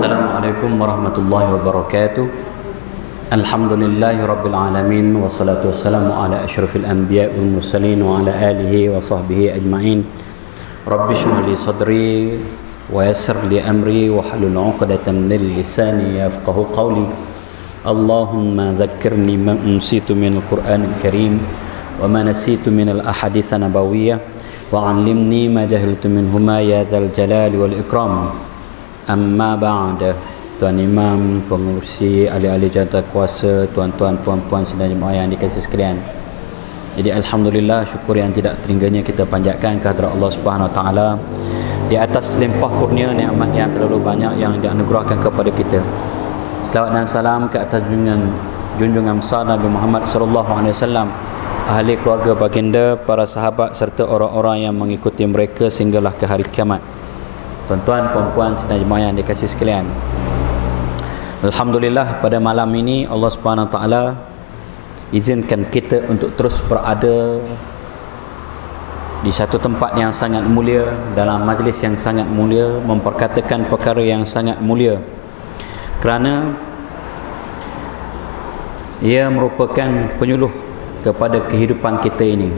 Assalamualaikum warahmatullahi wabarakatuh. Alhamdulillahi rabbil alamin, wassalatu wassalamu ala asyrafil anbiya wal mursalin wa ala alihi wa sahbihi ajma'in. Rabbi shrah li sadri wa yassir li amri wa hlul 'uqdatam min lisani yafqahu qawli. Allahumma dhakkirni ma unsitu min al-Qur'anil karim wa ma nasitu min al-ahadits nabawiyyah wa 'allimni ma jahiltu minhuma ya dzal jalali wal ikram. Amma ba'da. Tuan Imam, pengurusi, ahli-ahli jawatan kuasa, tuan-tuan, puan-puan sedang jemaah yang dikasihi sekalian. Jadi alhamdulillah, syukur yang tidak terhingganya kita panjatkan kehadrat Allah Subhanahu Wa Taala di atas limpah kurnia nikmat yang terlalu banyak yang dianugerahkan kepada kita. Selawat dan salam ke atas junjungan besar Nabi Muhammad sallallahu alaihi wasallam, ahli keluarga baginda, para sahabat serta orang-orang yang mengikuti mereka sehinggalah ke hari kiamat. Tuan-tuan, puan-puan sedang jemaah yang dikasihi sekalian, alhamdulillah pada malam ini Allah Subhanahu Wa Taala izinkan kita untuk terus berada di satu tempat yang sangat mulia, dalam majlis yang sangat mulia, memperkatakan perkara yang sangat mulia, kerana ia merupakan penyuluh kepada kehidupan kita ini,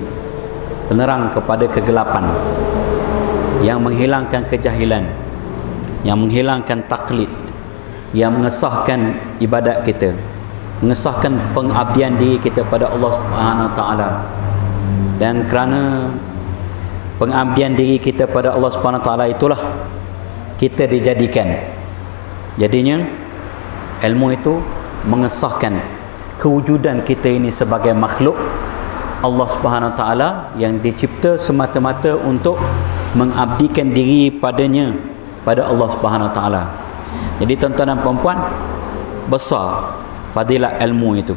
penerang kepada kegelapan, yang menghilangkan kejahilan, yang menghilangkan taklid, yang mengesahkan ibadat kita, mengesahkan pengabdian diri kita pada Allah Subhanahu Wa Taala. Dan kerana pengabdian diri kita pada Allah Subhanahu Wa Taala itulah kita dijadikan. Jadinya ilmu itu mengesahkan kewujudan kita ini sebagai makhluk Allah Subhanahu Wa Taala yang dicipta semata-mata untuk mengabdikan diri padanya, pada Allah Subhanahu Wa Taala. Jadi tuan-tuan dan puan-puan, besar fadilat ilmu itu.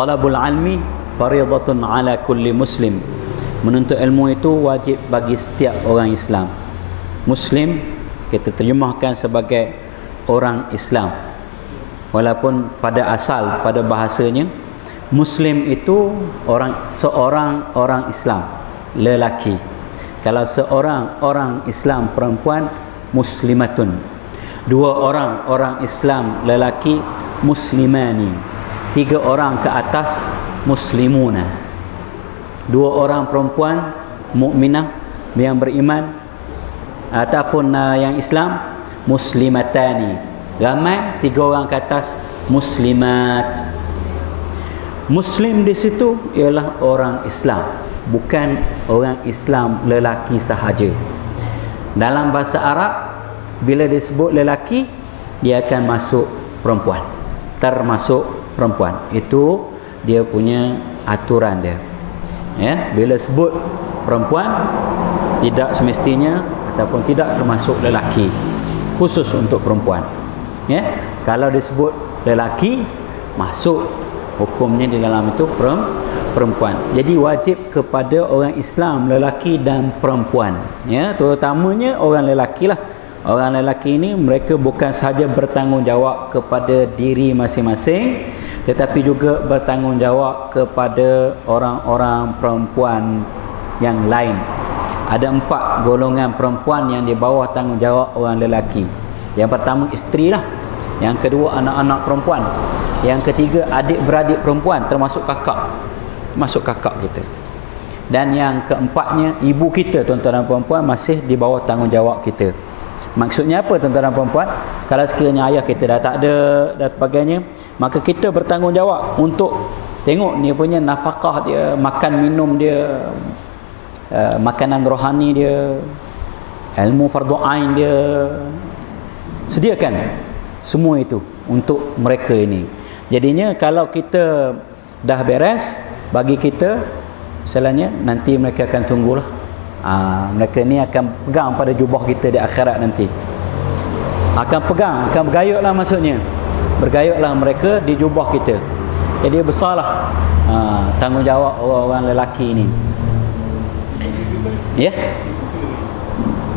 Talabul ilmi fariidatun ala kulli muslim. Menuntut ilmu itu wajib bagi setiap orang Islam. Muslim kita terjemahkan sebagai orang Islam, walaupun pada asal, pada bahasanya Muslim itu seorang orang Islam lelaki. Kalau seorang orang Islam perempuan, muslimatun. Dua orang Islam lelaki, muslimani. Tiga orang ke atas, muslimuna. Dua orang perempuan, mukminah yang beriman, ataupun yang Islam, muslimatani. Ramai, tiga orang ke atas, muslimat. Muslim di situ ialah orang Islam, bukan orang Islam lelaki sahaja. Dalam bahasa Arab, bila disebut lelaki, dia akan masuk perempuan, termasuk perempuan. Itu dia punya aturan dia. Ya, bila sebut perempuan, tidak semestinya ataupun tidak termasuk lelaki, khusus untuk perempuan. Ya, kalau disebut lelaki, masuk hukumnya di dalam itu perempuan. Jadi wajib kepada orang Islam lelaki dan perempuan, ya, terutamanya orang lelaki lah. Orang lelaki ini mereka bukan sahaja bertanggungjawab kepada diri masing-masing, tetapi juga bertanggungjawab kepada orang-orang perempuan yang lain. Ada 4 golongan perempuan yang di bawah tanggungjawab orang lelaki. Yang pertama, isteri lah. Yang kedua, anak-anak perempuan. Yang ketiga, adik-beradik perempuan, termasuk kakak, masuk kakak kita. Dan yang keempatnya, ibu kita, tuan-tuan dan puan-puan, masih di bawah tanggungjawab kita. Maksudnya apa, tuan-tuan dan puan-puan? Kalau sekiranya ayah kita dah tak ada dan sebagainya, maka kita bertanggungjawab untuk tengok dia punya nafkah dia, makan minum dia, makanan rohani dia, ilmu fardu ain dia, sediakan semua itu untuk mereka ini. Jadinya kalau kita dah beres bagi kita, misalnya nanti mereka akan tunggulah. Mereka ni akan pegang pada jubah kita di akhirat nanti. Akan pegang, akan bergayutlah maksudnya. Bergayutlah mereka di jubah kita. Jadi besarlah tanggungjawab orang-orang lelaki ini. Ya.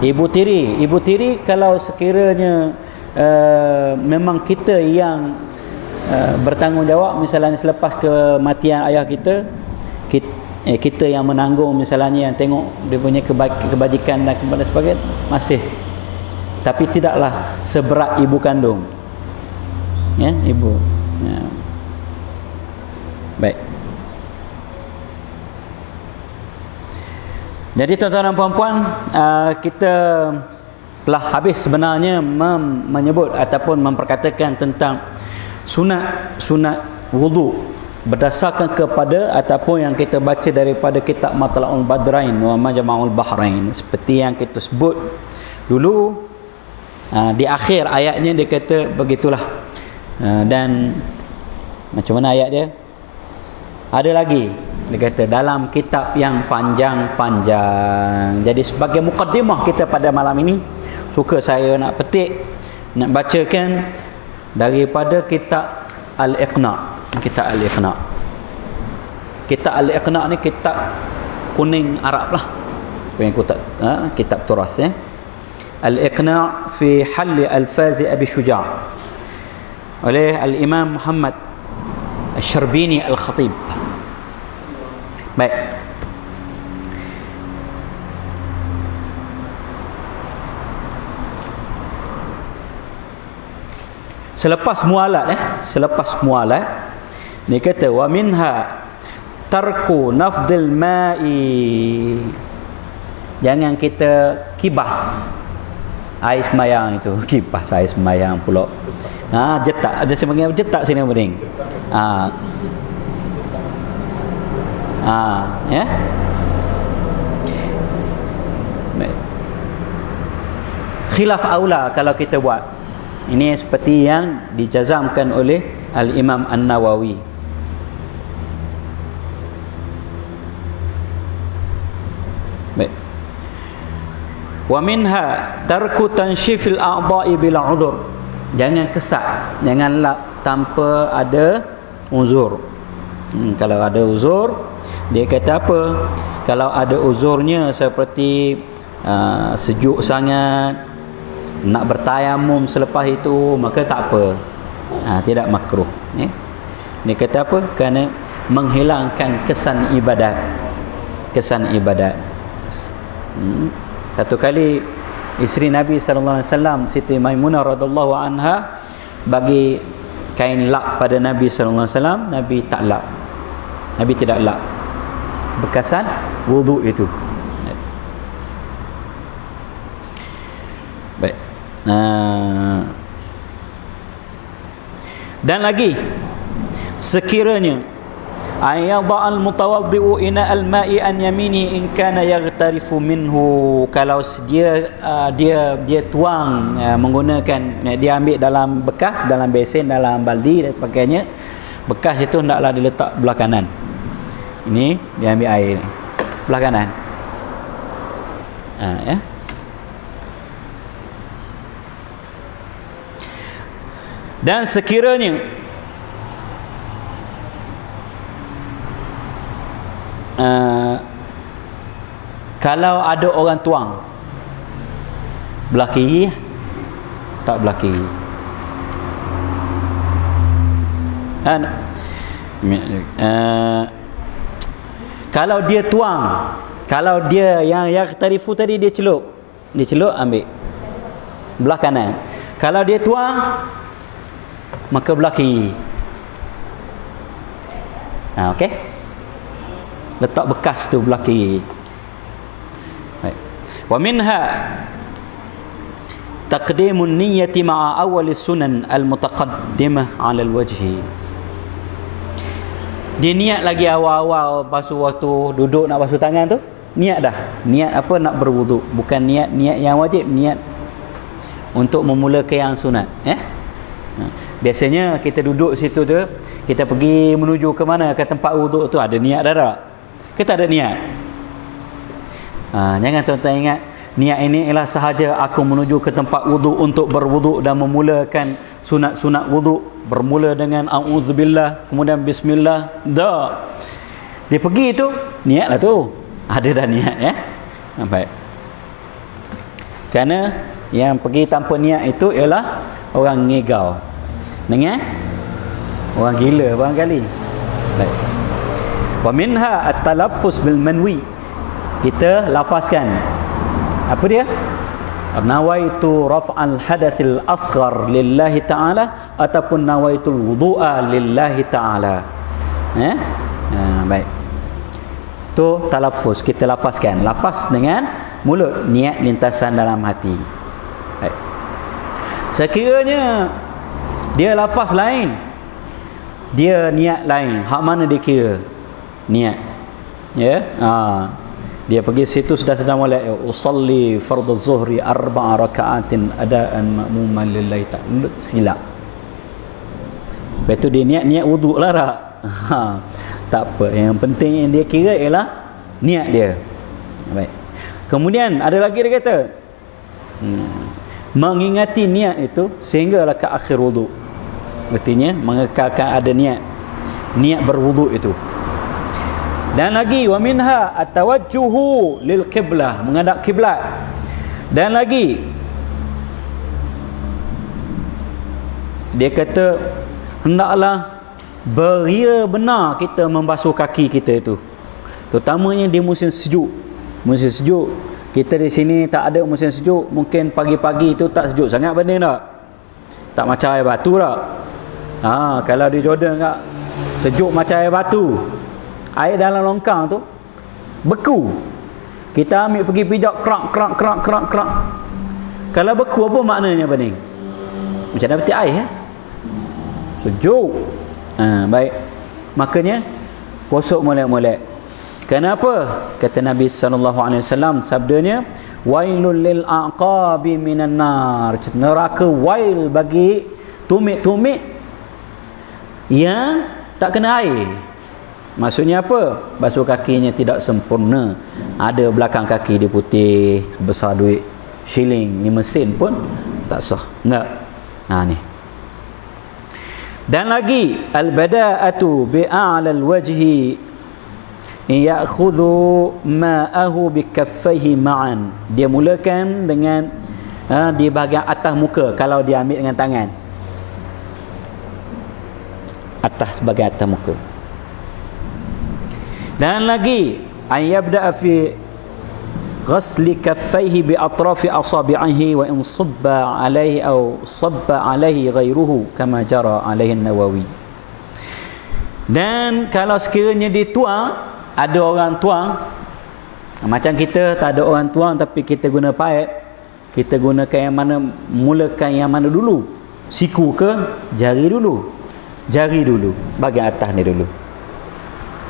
Ibu tiri kalau sekiranya memang kita yang bertanggungjawab, misalnya selepas kematian ayah kita, kita yang menanggung, misalnya yang tengok dia punya kebajikan dan sebagainya, masih tapi tidaklah seberat ibu kandung. Ya, ibu. Ya. Baik. Jadi tuan-tuan dan puan-puan, kita telah habis sebenarnya menyebut ataupun memperkatakan tentang sunat wudu berdasarkan kepada ataupun yang kita baca daripada kitab Matla'ul Badrain wa Majma'ul Bahrain, seperti yang kita sebut dulu. Di akhir ayatnya dia kata begitulah. Dan macam mana ayat dia? Ada lagi dia kata dalam kitab yang panjang-panjang. Jadi sebagai mukaddimah kita pada malam ini, suka saya nak petik, nak bacakan daripada kitab Al-Iqna'. Kitab Al-Iqna'. Kitab Al-Iqna' ni kitab kuning Arab lah. Kitab turas ya. Al-Iqna' fi Halli Al-Fazi Abi Syuja' oleh Al-Imam Muhammad Al-Syarbini Al-Khatib. Baik. Selepas mualat dia kata wa minha tarku nafdil ma'i, jangan kita kibas air semayang itu. Kibas air semayang pula. Jetak, ada sebagian jetak sini mending. Ya. Baik. Khilaf aula kalau kita buat. Ini seperti yang dijazamkan oleh Al-Imam An-Nawawi. Baik. Wa minha tarku tanshifil a'dha'i bila uzur. Jangan kesak, jangan lap tanpa ada uzur. Kalau ada uzur, dia kata apa? Kalau ada uzurnya seperti sejuk sangat, nak bertayamum selepas itu, maka tak apa. Tidak makruh. Dia kata apa? Kerana menghilangkan kesan ibadat. Kesan ibadat. Satu kali isteri Nabi SAW, Siti Maimunah radhiyallahu anha, bagi kain lap pada Nabi SAW, Nabi tak lap. Nabi tidak lap bekasan wudu itu. Baik. Dan lagi, sekiranya ayadha'al mutawaddi'u ina al-ma'i an yamini in kana yaghtarifu minhu, kalau dia tuang menggunakan, dia ambil dalam bekas, dalam besen, dalam baldi dan sebagainya, bekas itu hendaklah diletak belah kanan. Ini dia ambil air ni belah kanan. Ya. Dan sekiranya kalau ada orang tuang belah kiri, tak belah kiri. Kalau dia tuang, kalau dia yang tarifu tadi, dia celup ambil belah kanan. Kalau dia tuang, maka belah kiri. Okey, letak bekas tu belah kiri. Baik. Wa minha taqdimun niyyati ma'a awwal sunan al-mutaqaddimah 'ala al-wajhi. Dia niat lagi awal-awal basuh, waktu duduk nak basuh tangan tu, niat dah. Niat apa? Nak berwuduk. Bukan niat yang wajib, niat untuk memulakan yang sunat, ya. Biasanya kita duduk situ tu, kita pergi menuju ke mana, ke tempat wuduk tu, ada niat dah tak? Kita ada niat. Jangan tuan-tuan ingat niat ini ialah sahaja aku menuju ke tempat wuduk untuk berwuduk dan memulakan sunat-sunat wuduk, bermula dengan auzubillah, kemudian bismillah. Tak. Dia pergi tu, niatlah tu. Ada dah niat, ya. Baik. Kerana yang pergi tanpa niat itu ialah orang ngegau. Dengan orang gila barangkali. Baik. Wa minha at-talaffuz bil manwi. Kita lafazkan apa dia? nawaitu raf'al hadatsil asghar lillahi ta'ala ataupun nawaitul wudu'a lillahi ta'ala. Baik. Tu talaffuz, kita lafazkan. Lafaz dengan mulut, niat lintasan dalam hati. Baik. Sekiranya dia lafaz lain, dia niat lain, hak mana dia kira? Niat. Ya. Dia pergi situ sudah sedang mulai usalli fardhu zuhri 4 rakaatin adaan ma'muman lillahi ta'ala. Silap. Lepas tu dia niat wuduk lah tak? Tak apa. Yang penting yang dia kira ialah niat dia. Baik. Kemudian ada lagi dia kata mengingati niat itu sehinggalah ke akhir wuduk. Artinya mengekalkan ada niat berwuduk itu. Dan lagi wa minha at-tawajjuhu lil qiblah, menghadap kiblat. Dan lagi dia kata hendaklah beria benar kita membasuh kaki kita itu, terutamanya di musim sejuk. Musim sejuk kita di sini tak ada musim sejuk, mungkin pagi-pagi itu tak sejuk sangat banding tak macam air batu tak. Kalau di Jordan tak sejuk macam air batu. Air dalam longkang tu beku. Kita ambil pergi pijak kerak. Kalau beku apa maknanya banding? Macam dah petik air sejuk. Baik. Makanya gosok molek-molek. Kenapa? Kata Nabi SAW sabdanya, wailul lil aqabi minan nar. Neraka wail bagi tumit-tumit yang tak kena air. Maksudnya apa? Basuh kakinya tidak sempurna. Ada belakang kaki dia putih, besar duit shilling, ni mesin pun tak sah. Enggak. Ni. Dan lagi al-bada'atu bi'a'la al-wajhi ya'khudhu ma'ahu bikaffaihi ma'an. Dia mulakan dengan di bahagian atas muka kalau dia ambil dengan tangan. Atas bahagian atas muka. Dan lagi ayyabda'a fi ghasli kaffaihi bi atrafi asabi'ihi wa in sabba alaihi aw sabba alaihi ghairuhu kama jara alaihi an-Nawawi. Dan kalau sekiranya dituang, ada orang tuang, macam kita tak ada orang tuang tapi kita guna paip, kita gunakan yang mana, mulakan yang mana dulu? Siku ke jari dulu? Jari dulu, bahagian atas ni dulu.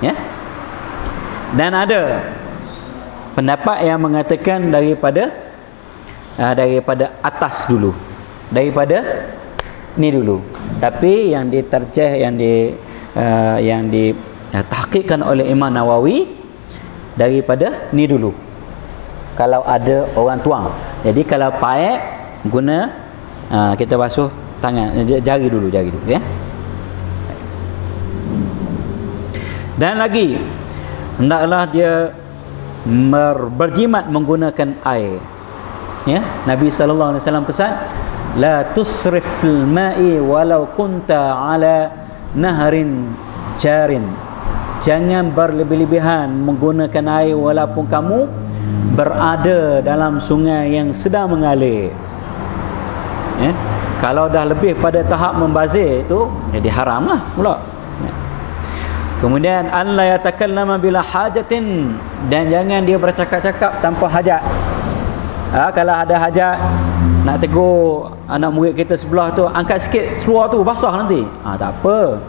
Ya? Dan ada pendapat yang mengatakan daripada atas dulu, daripada ni dulu. Tapi yang diterjeh, yang ditahqiqkan oleh Imam Nawawi daripada ni dulu. Kalau ada orang tuang. Jadi kalau paip guna kita basuh tangan, jari dulu ya. Dan lagi hendaklah dia berjimat menggunakan air. Ya, Nabi sallallahu alaihi wasallam pesan, la tusrif fil ma'i walau kunta ala nahrin jarin. Jangan berlebih-lebihan menggunakan air walaupun kamu berada dalam sungai yang sedang mengalir. Ya, kalau dah lebih pada tahap membazir itu jadi haramlah pula. Kemudian alla yatakallama bila hajatin, dan jangan dia bercakap-cakap tanpa hajat. Kalau ada hajat nak tegur anak murid kita sebelah tu, angkat sikit seluar tu basah nanti. Tak apa.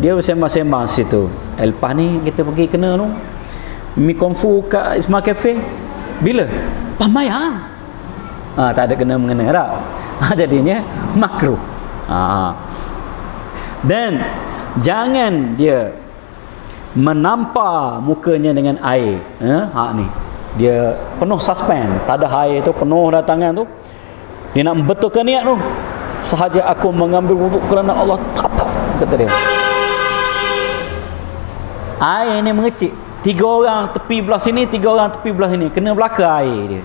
Dia bersembang-sembang situ. Lepas ni kita pergi kena tu mi kungfu kat Ismail Cafe. Bila? Pamaya. Tak ada kena mengena tak. Jadinya makruh. Dan jangan dia menampar mukanya dengan air. Ni dia penuh suspend, tak ada air tu, penuh dah tangan tu, dia nak membetulkan niat tu. Sahaja aku mengambil wuduk kerana Allah, tak, kata dia. Air ni mengecik, 3 orang tepi belah sini, 3 orang tepi belah sini, kena belaka air dia.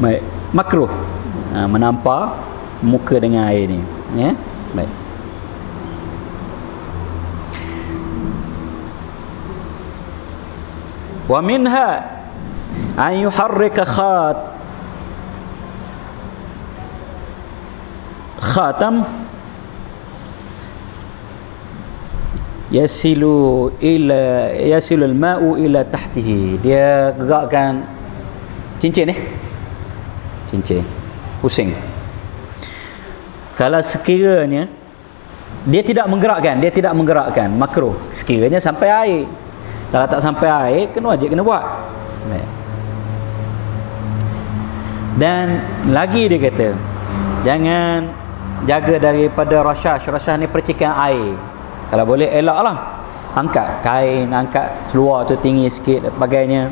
Baik, makruh menampar muka dengan air ni, ya. Baik. Wa minha an yuharrika khatam yasilu al-ma'u ila tahtihi. Dia gerakkan cincin cincin pusing. Kalau sekiranya dia tidak menggerakkan makruh sekiranya sampai air. Kalau tak sampai air wajib kena buat. Dan lagi dia kata, jangan jaga daripada rasyash ni percikan air. Kalau boleh elaklah, angkat kain, angkat keluar tu tinggi sikit dan sebagainya.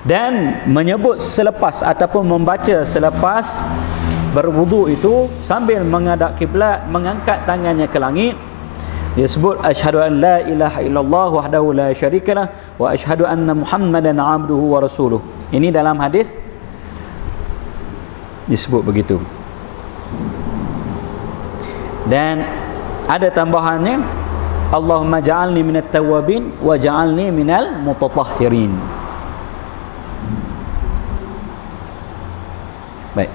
Dan menyebut selepas ataupun membaca selepas berwudu itu sambil menghadap kiblat, mengangkat tangannya ke langit. Dia sebut asyhadu an la ilaha illallah wahdahu la syarikalah wa asyhadu anna muhammadan abduhu wa rasuluh. Ini dalam hadis disebut begitu. Dan ada tambahannya, Allahumma ja'alni minat tawwabin wa ja'alni minal mutatahhirin. Baik.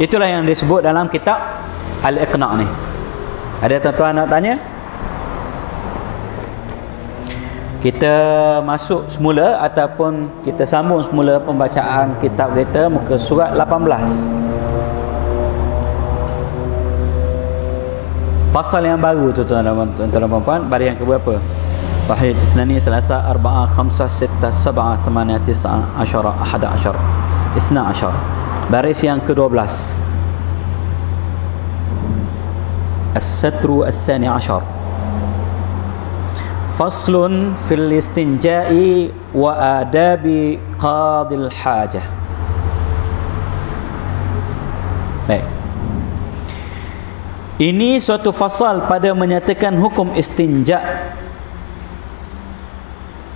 Itulah yang disebut dalam kitab Al-Iqna' ni. Ada tuan-tuan nak tanya? Kita masuk semula ataupun kita sambung semula pembacaan kitab kita muka surat 18. Fasal yang baru tuan-tuan dan puan-puan, baris yang keberapa? Wahid, Isnani, Selasa, Arba'ah, Khamsah, Sittah, Sab'ah, Thamaniyah, Tis'ah, Asyara, Ahada Asyar, Isna Asyar. Baris yang ke-12. As-Satru As-Thani Asyar. Faslun fil istinja'i wa adabi qadil hajah. Baik. Ini suatu fasal pada menyatakan hukum istinja.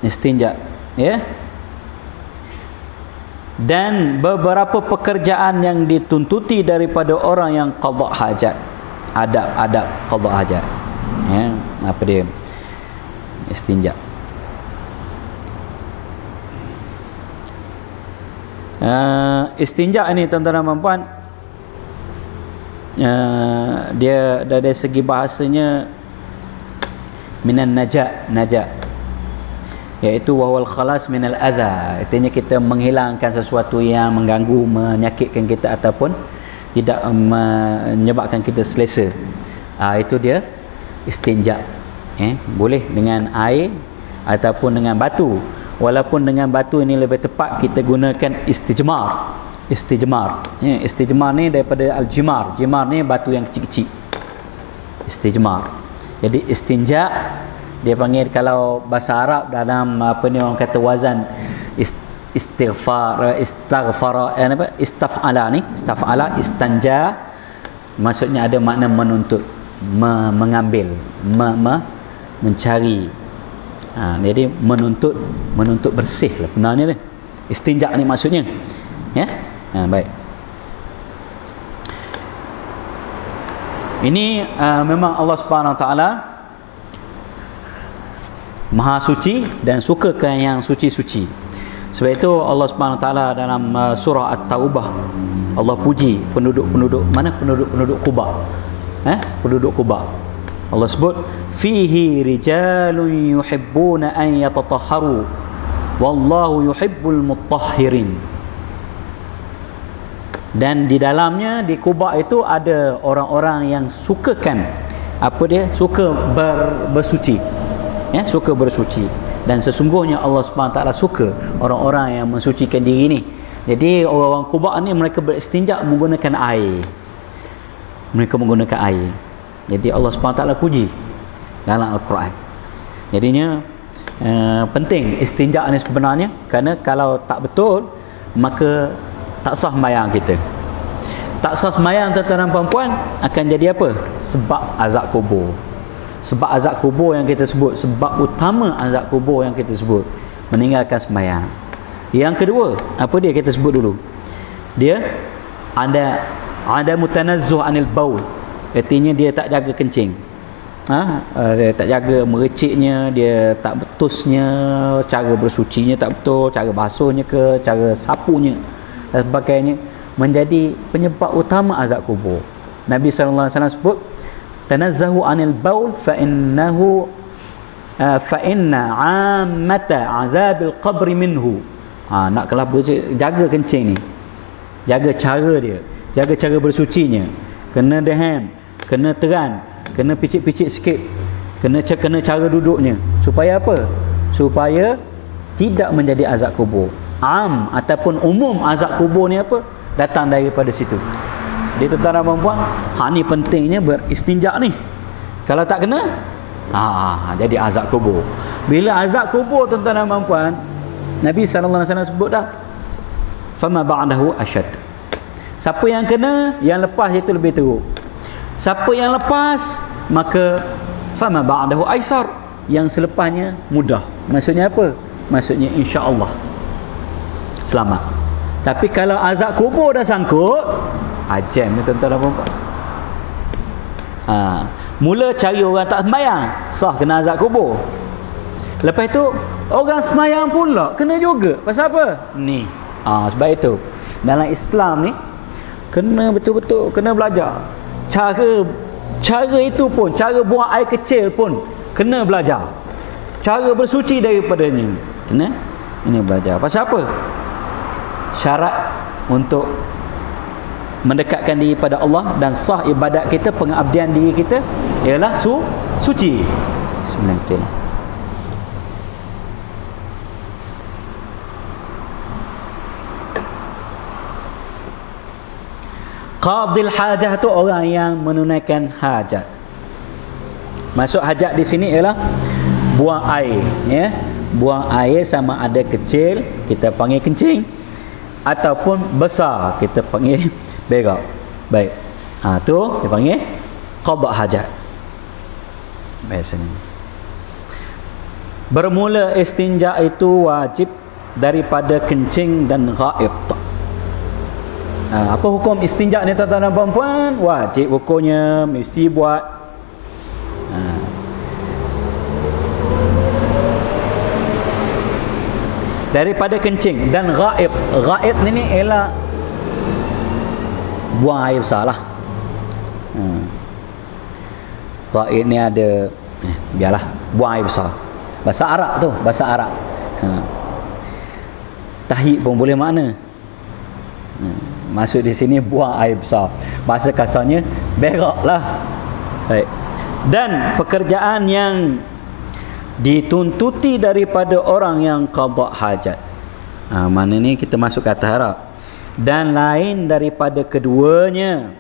Istinja, ya. Dan beberapa pekerjaan yang dituntuti daripada orang yang qada hajat. Adab-adab qada hajat. Ya, apa dia? Istinja. Istinja ini tuan-tuan dan puan, dia dari segi bahasanya minan najat, iaitu wahwal khalas minal adha. Artinya kita menghilangkan sesuatu yang mengganggu, menyakitkan kita ataupun tidak menyebabkan kita selesa. Itu dia istinja. Boleh dengan air ataupun dengan batu. Walaupun dengan batu ini lebih tepat kita gunakan istijmar. Istijmar ni daripada al-jimar. Jimar ni batu yang kecil-kecil. Istijmar. Jadi istinja dia panggil, kalau bahasa Arab dalam apa ni orang kata wazan istighfar, istafala ni, istafala, istanja, maksudnya ada makna menuntut, mengambil, mencari. Jadi menuntut bersih lah benarnya tu. Istinja ni maksudnya. Ya. Baik. Ini memang Allah Subhanahu Wa Taala Maha suci dan sukakan yang suci-suci. Sebab itu Allah Subhanahu Wa Taala dalam surah At-Taubah, Allah puji penduduk-penduduk mana? Penduduk Quba. Penduduk Quba. Allah sebut fihi rijalun yuhibbuna an yatatahharu wallahu yuhibbul mutahhirin. Dan di dalamnya, di Quba itu ada orang-orang yang sukakan apa dia? Suka bersuci. Suka bersuci. Dan sesungguhnya Allah SWT suka orang-orang yang mensucikan diri ni. Jadi orang-orang Quba ni mereka beristinja menggunakan air. Mereka menggunakan air. Jadi Allah SWT puji dalam Al-Quran. Jadinya penting istinja ni sebenarnya, kerana kalau tak betul maka tak sah sembahyang kita. Tak sah sembahyang tuan-tuan dan puan-puan akan jadi apa? Sebab azab kubur. Sebab azab kubur yang kita sebut, sebab utama azab kubur yang kita sebut, meninggalkan sembahyang. Yang kedua, apa dia kita sebut dulu? Dia ada mutanazzuh anil baul. Artinya dia tak jaga kencing. Dia tak jaga mereciknya, dia tak betusnya, cara bersucinya tak betul, cara basuhnya ke, cara sapunya dan sebagainya, menjadi penyebab utama azab kubur. Nabi sallallahu alaihi wasallam sebut, tanazzahu anil baul fa innahu fa inna ammata azabil qabri minhu. Nak kalau jaga kencing ni, jaga cara dia, jaga cara bersucinya, kena deham, kena teran, kena picit-picit sikit, kena cara duduknya, supaya apa? Supaya tidak menjadi azab kubur. Ataupun umum azab kubur ni apa? Datang daripada situ. Dia tuan-tuan dan puan-puan, ni pentingnya beristinja ni. Kalau tak kena, jadi azab kubur. Bila azab kubur tuan-tuan dan puan-puan, Nabi SAW sebut dah, fama ba'dahu asyad. Siapa yang kena, yang lepas itu lebih teruk. Siapa yang lepas, maka fama ba'dahu aisar, yang selepasnya mudah. Maksudnya apa? Maksudnya insya-Allah selamat. Tapi kalau azab kubur dah sangkut, jam ni tuan-tuan dan puan-puan. Mula cari orang tak sembahyang, sah kena azab kubur. Lepas tu orang sembahyang pula kena juga. Pasal apa? Ni. Sebab itu dalam Islam ni kena betul-betul kena belajar. Cara itu pun, cara buang air kecil pun kena belajar. Cara bersuci daripadanya kena belajar. Pasal apa? Syarat untuk mendekatkan diri pada Allah dan sah ibadat kita, pengabdian diri kita ialah suci. Bismillahirrahmanirrahim. Qadil hajah tu orang yang menunaikan hajat. Maksud hajat di sini ialah buang air, ya. Buang air sama ada kecil kita panggil kencing ataupun besar kita panggil berak. Baik. Tu dipanggil qada hajat. Baik sini. Bermula istinja itu wajib daripada kencing dan ghaib. Apa hukum istinja ni tuan-tuan dan puan-puan? Wajib hukumnya, mesti buat. Daripada kencing dan ghaib. Ghaib ni ialah buang air besar lah. Ghaib ni ada, biarlah, buang air besar. Bahasa Arab tu, bahasa Arab. Tahid pun boleh makna. Maksud di sini buang air besar. Bahasa kasarnya berak lah. Baik. Dan pekerjaan yang dituntuti daripada orang yang qada hajat. Mana ni kita masuk kata Arab. Dan lain daripada keduanya,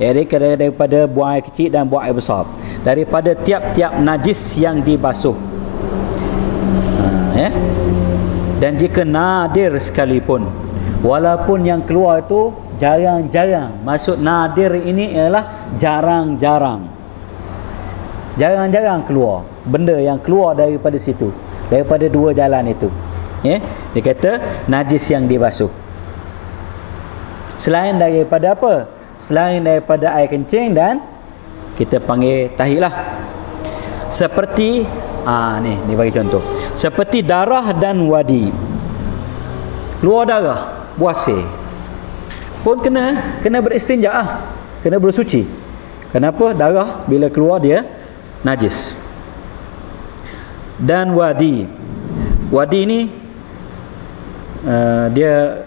daripada buang air kecil dan buang air besar, daripada tiap-tiap najis yang dibasuh. Dan jika nadir sekalipun, walaupun yang keluar itu jarang-jarang. Maksud nadir ini ialah jarang-jarang. Jarang-jarang keluar benda yang keluar daripada situ, daripada dua jalan itu. Dia kata najis yang dibasuh. Selain daripada apa? Selain daripada air kencing dan kita panggil tahid lah. Seperti ni bagi contoh. Seperti darah dan wadi. Keluar darah, buasir pun kena beristinja, kena bersuci. Kenapa? Darah bila keluar dia najis. Dan wadi ni dia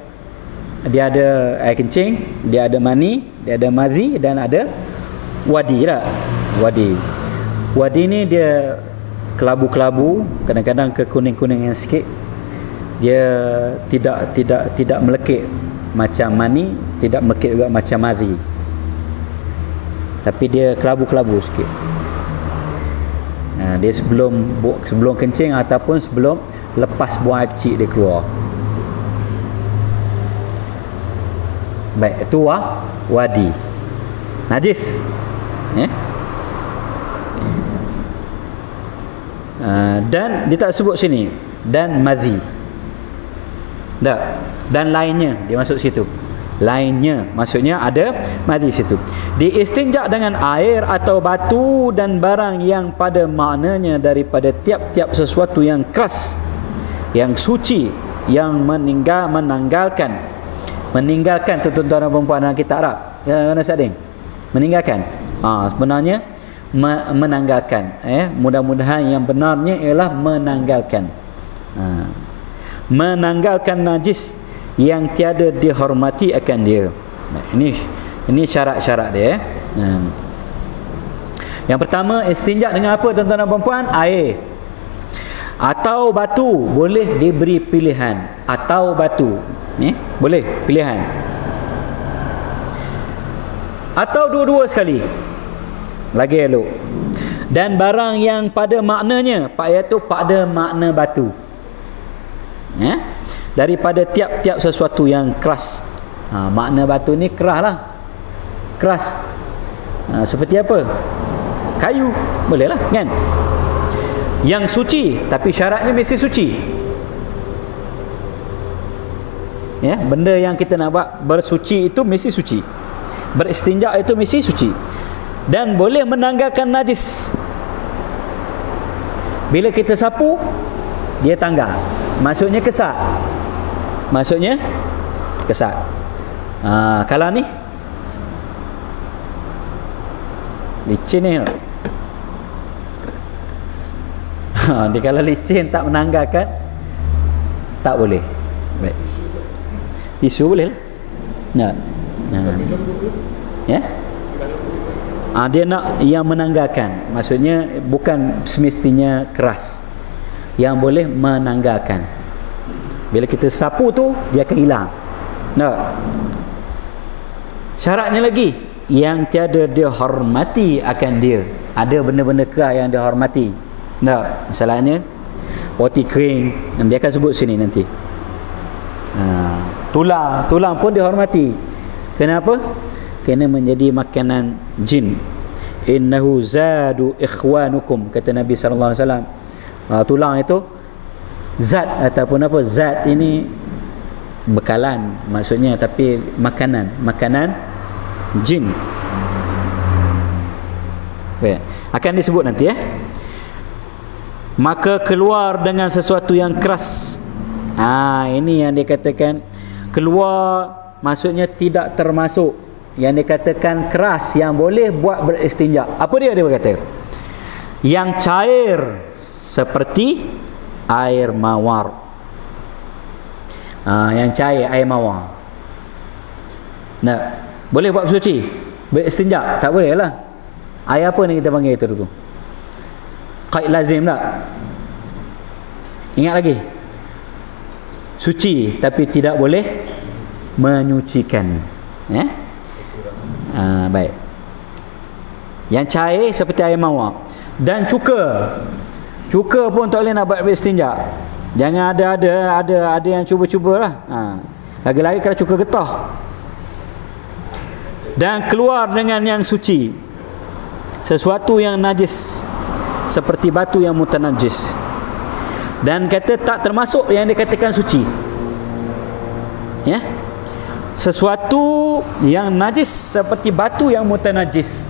ada air kencing, dia ada mani, dia ada mazi dan ada wadi lah. Wadi ni dia kelabu-kelabu, kadang-kadang kekuning-kuningan sikit. Dia tidak melekit macam mani, tidak melekit juga macam mazi. Tapi dia kelabu-kelabu sikit. Dia sebelum kencing ataupun sebelum lepas buang air kecil dia keluar. Baik, itu wadi. Najis. Dan dia tak sebut sini. Dan mazi. Dan lainnya dia masuk situ. lainnya. Maksudnya ada mati situ. Diistinja dengan air atau batu dan barang yang pada maknanya daripada tiap-tiap sesuatu yang keras, yang suci, yang menanggalkan tuan-tuan dan perempuan dalam kitab Arab. Ya, mana Sadin? Meninggalkan. Sebenarnya menanggalkan. Mudah-mudahan yang benarnya ialah menanggalkan. Menanggalkan najis yang tiada dihormati akan dia. Nah, ini syarat-syarat dia. Yang pertama, istinja dengan apa tuan-tuan dan puan-puan? Air atau batu. Boleh diberi pilihan. Atau batu, boleh pilihan. Atau dua-dua sekali, lagi elok. Dan barang yang pada maknanya, iaitu pada makna batu, daripada tiap-tiap sesuatu yang keras. Makna batu ni keras lah. Keras. Seperti apa? Kayu, boleh lah kan? Yang suci, tapi syaratnya mesti suci. Benda yang kita nak buat bersuci itu mesti suci. Beristinja itu mesti suci. Dan boleh menanggalkan najis. Bila kita sapu, dia tanggal. Maksudnya kesat. Kalau ni licin ni. Dia kalau licin tak menanggalkan, tak boleh. Baik. Tisu boleh lah. Dia nak yang menanggalkan. Maksudnya bukan semestinya keras. Yang boleh menanggalkan. Bila kita sapu tu, dia akan hilang. Syaratnya lagi, yang tiada dihormati akan dia. Ada benda-benda keras yang dihormati. Masalahnya roti kering, dia akan sebut sini nanti. Tulang pun dihormati. Kenapa? Kerana menjadi makanan jin. Innahu zadu ikhwanukum, kata Nabi sallallahu alaihi wasallam. Tulang itu zat ataupun apa? Zat ini bekalan maksudnya, tapi makanan jin. Baik. Akan disebut nanti Maka keluar dengan sesuatu yang keras. Ini yang dikatakan keluar, maksudnya tidak termasuk yang dikatakan keras yang boleh buat beristinja. Apa dia berkata? Yang cair seperti air mawar. Yang cair air mawar. Boleh buat bersuci? Beristinja? Tak boleh lah. Air apa ni kita panggil itu dulu? Qaid lazim tak? Ingat lagi? Suci tapi tidak boleh menyucikan. Baik. Yang cair seperti air mawar. Dan cuka. Cuka pun tak boleh nak buat beristinja. Jangan ada yang cuba-cubalah. Lagi-lagi kalau cuka getah. Dan keluar dengan yang suci. Sesuatu yang najis seperti batu yang mutanajis. Dan kata tak termasuk yang dikatakan suci. Sesuatu yang najis seperti batu yang mutanajis.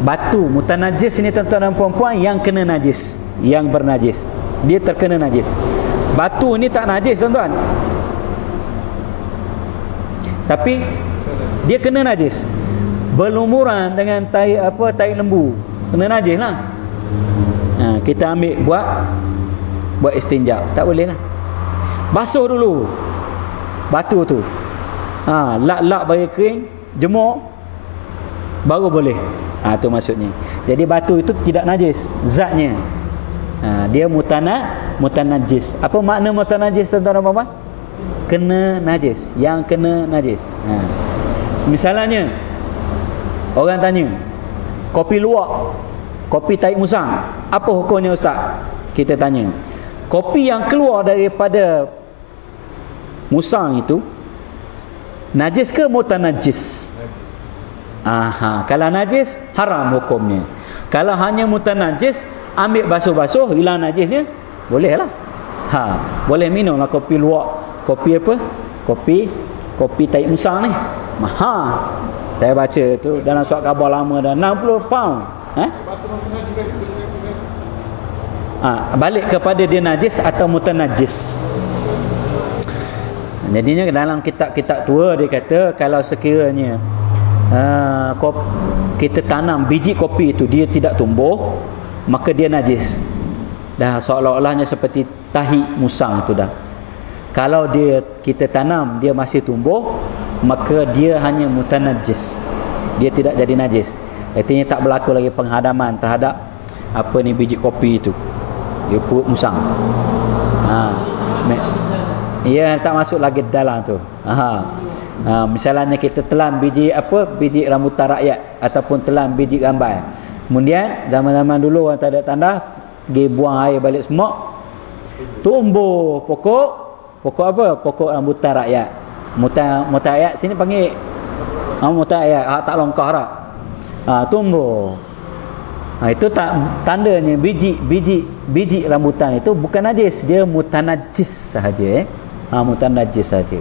Batu mutanajis ini tuan-tuan dan puan-puan yang kena najis, yang bernajis. Dia terkena najis. Batu ni tak najis tuan-tuan, tapi dia kena najis. Berlumuran dengan tai lembu, kena najis lah. Kita ambil buat istinja, tak boleh lah. Basuh dulu batu tu, lap bagi kering, jemur, baru boleh. Tu maksudnya. Jadi batu itu tidak najis zatnya. Dia mutanajis. Apa makna mutanajis tuan-tuan dan puan-puan? Kena najis, yang kena najis. Misalnya orang tanya, kopi luwak, kopi tahi musang, apa hukumnya ustaz? Kita tanya, kopi yang keluar daripada musang itu najis ke mutanajis? Kalau najis haram hukumnya. Kalau hanya mutanajis, ambil basuh-basuh, hilang najisnya, boleh lah. Boleh minum lah kopi luwak, kopi apa? Kopi tai musang ni mahal. Saya baca tu dalam surat khabar lama dah 60 pound. Balik kepada dia najis atau mutanajis. Jadinya dalam kitab-kitab tua dia kata kalau sekiranya kita tanam biji kopi itu dia tidak tumbuh, maka dia najis. Dah seolah-olahnya seperti tahi musang itu dah. Kalau kita tanam dia masih tumbuh, maka dia hanya mutanajis. Dia tidak jadi najis. Artinya tak berlaku lagi penghadaman terhadap biji kopi itu. Dia perut musang. Ia tak masuk lagi dalam tu. Misalnya kita telan biji rambutan rakyat ataupun telan biji gambar. Kemudian zaman-zaman dulu orang tak ada tandas, pergi buang air balik semua, tumbuh pokok apa? Pokok rambutan rakyat. Rambutan rakyat sini panggil rambutan rakyat, tak longkah dah. Tumbuh. Itu tandanya biji rambutan itu bukan najis, dia mutanajis sahaja. Mutanajis sahaja.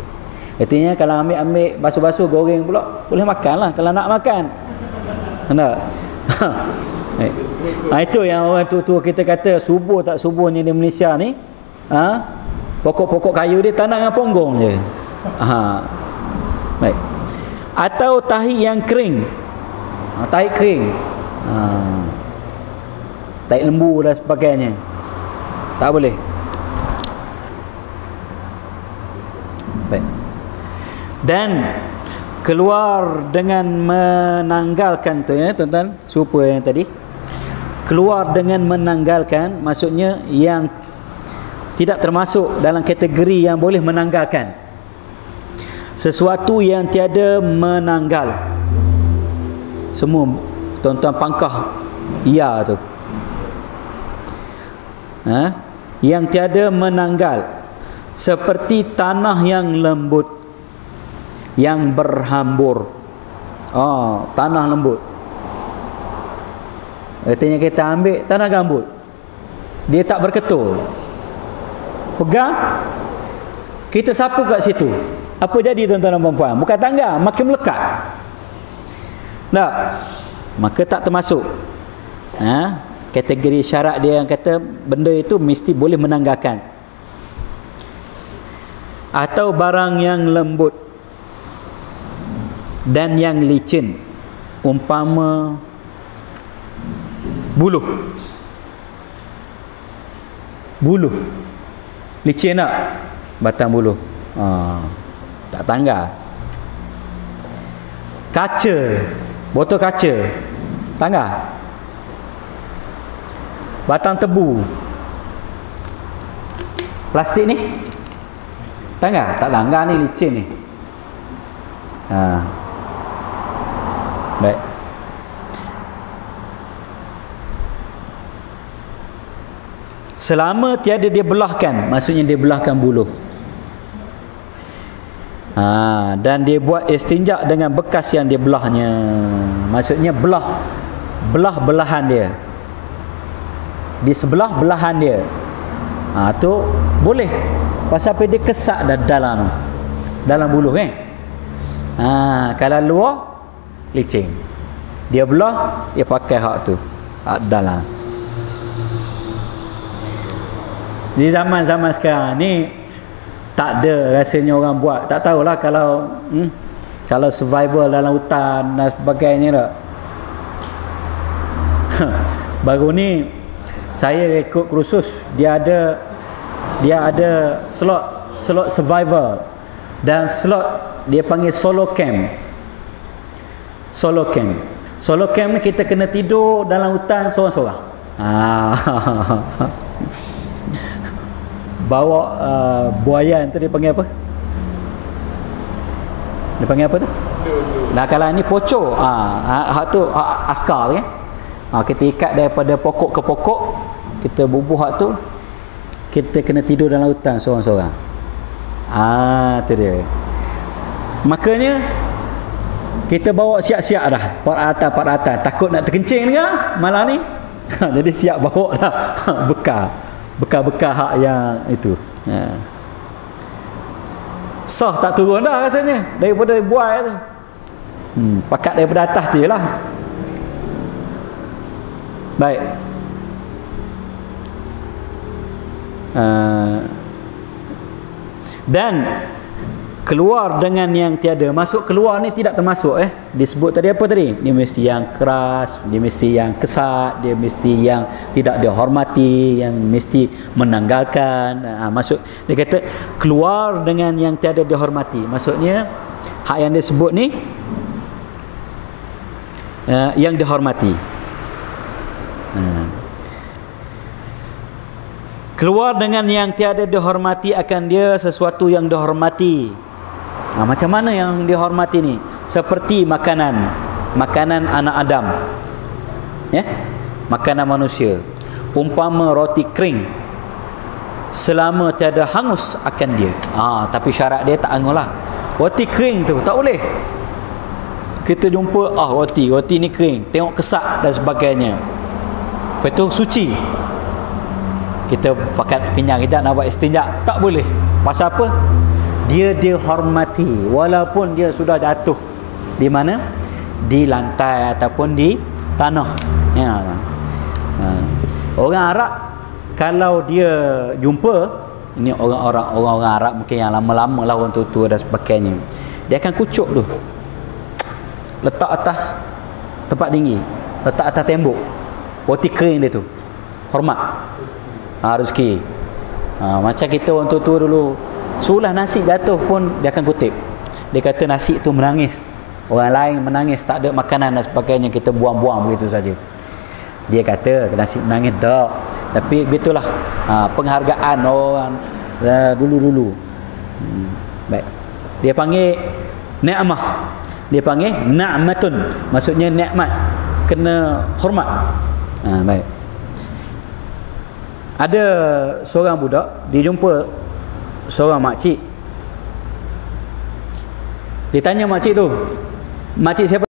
Artinya kalau ambil basuh-basuh goreng pula boleh makan lah kalau nak makan. Tak? Itu yang orang tua kita kata subur tak suburnya di Malaysia ni. Pokok-pokok kayu dia tanam dengan ponggong je. Baik. Atau tahi yang kering. Tahi kering. Tahi lembu dan sebagainya. Tak boleh. Baik. Dan keluar dengan menanggalkan tu ya tuan-tuan, serupa yang tadi. Keluar dengan menanggalkan maksudnya yang tidak termasuk dalam kategori yang boleh menanggalkan. Sesuatu yang tiada menanggal. Semua tuan-tuan pangkah ya tu. Yang tiada menanggal, seperti tanah yang lembut, yang berhambur. Tanah lembut. Artinya kita ambil tanah gambut, dia tak berketul, pegang, kita sapu kat situ, apa jadi tuan-tuan dan puan-puan? Bukan tangga, makin melekat. Tak? Maka tak termasuk. Kategori syarat dia yang kata benda itu mesti boleh menanggalkan. Atau barang yang lembut dan yang licin, umpama buluh licin tak? Batang buluh tak tanggal. Kaca, botol kaca tanggal. Batang tebu, plastik ni tanggal? Tak tanggal ni, licin ni. Baik. Selama tiada dia belahkan, maksudnya dia belahkan buluh. Dan dia buat istinja dengan bekas yang dia belahnya. Maksudnya belahan dia. Di sebelah belahan dia. Tu boleh. Pasal apa dia kesak dalam buluh kan. Kalau luar licin. Dia belah, dia pakai hak tu. Hak dalam. Di zaman-zaman sekarang ni tak ada rasanya orang buat. Tak tahulah kalau survival dalam hutan dan sebagainya tak. Baru ni saya rekod kursus, dia ada slot survival dan slot dia panggil solo camp. Solo camp ni kita kena tidur dalam hutan seorang-seorang. Bawa buayan tu dia panggil apa? Dia panggil apa tu? Nah, kalau ni pocong, hak tu askar tu kan. Kita ikat daripada pokok ke pokok, kita bubuh hak tu, kita kena tidur dalam hutan seorang-seorang. Tu dia. Makanya kita bawa siap-siap dah peralatan. Takut nak terkencing ke malam ni. Jadi siap bawa dah bekal hak yang itu. Sah tak turun dah rasanya daripada buai tu. Pakat daripada atas tu je lah. Baik. Dan keluar dengan yang tiada. Masuk keluar ni tidak termasuk disebut tadi apa tadi? Dia mesti yang keras, dia mesti yang kesat, dia mesti yang tidak dihormati, yang mesti menanggalkan. Masuk dia kata keluar dengan yang tiada dihormati. Maksudnya hak yang dia sebut ni yang dihormati. Keluar dengan yang tiada dihormati akan dia sesuatu yang dihormati. Macam mana yang dihormati ni? Seperti makanan anak Adam, makanan manusia. Umpama roti kering, selama tiada hangus akan dia. Tapi syarat dia tak hangus lah. Roti kering tu tak boleh. Kita jumpa roti ni kering, tengok kesat dan sebagainya. Lepas tu suci, kita pakai pinggan kejap nak buat istinja, tak boleh. Pasal apa? Dia dihormati walaupun dia sudah jatuh di mana? Di lantai ataupun di tanah. Orang Arab kalau dia jumpa, ini orang Arab mungkin yang lama-lama lah, orang tua-tua dan sebagainya, dia akan kucuk tu, letak atas tempat tinggi, letak atas tembok roti kering dia tu, hormat. Rezeki. Macam kita orang tua-tua dulu, sulah nasi jatuh pun dia akan kutip. Dia kata nasi tu menangis, orang lain menangis, tak ada makanan dan sebagainya, kita buang-buang begitu saja. Dia kata nasi menangis tak, tapi begitulah penghargaan orang dulu-dulu. Baik. Dia panggil ni'mah, dia panggil na'matun, maksudnya nikmat, kena hormat. Baik. Ada seorang budak, dia jumpa seorang makcik. Dia tanya makcik tu, makcik siapa?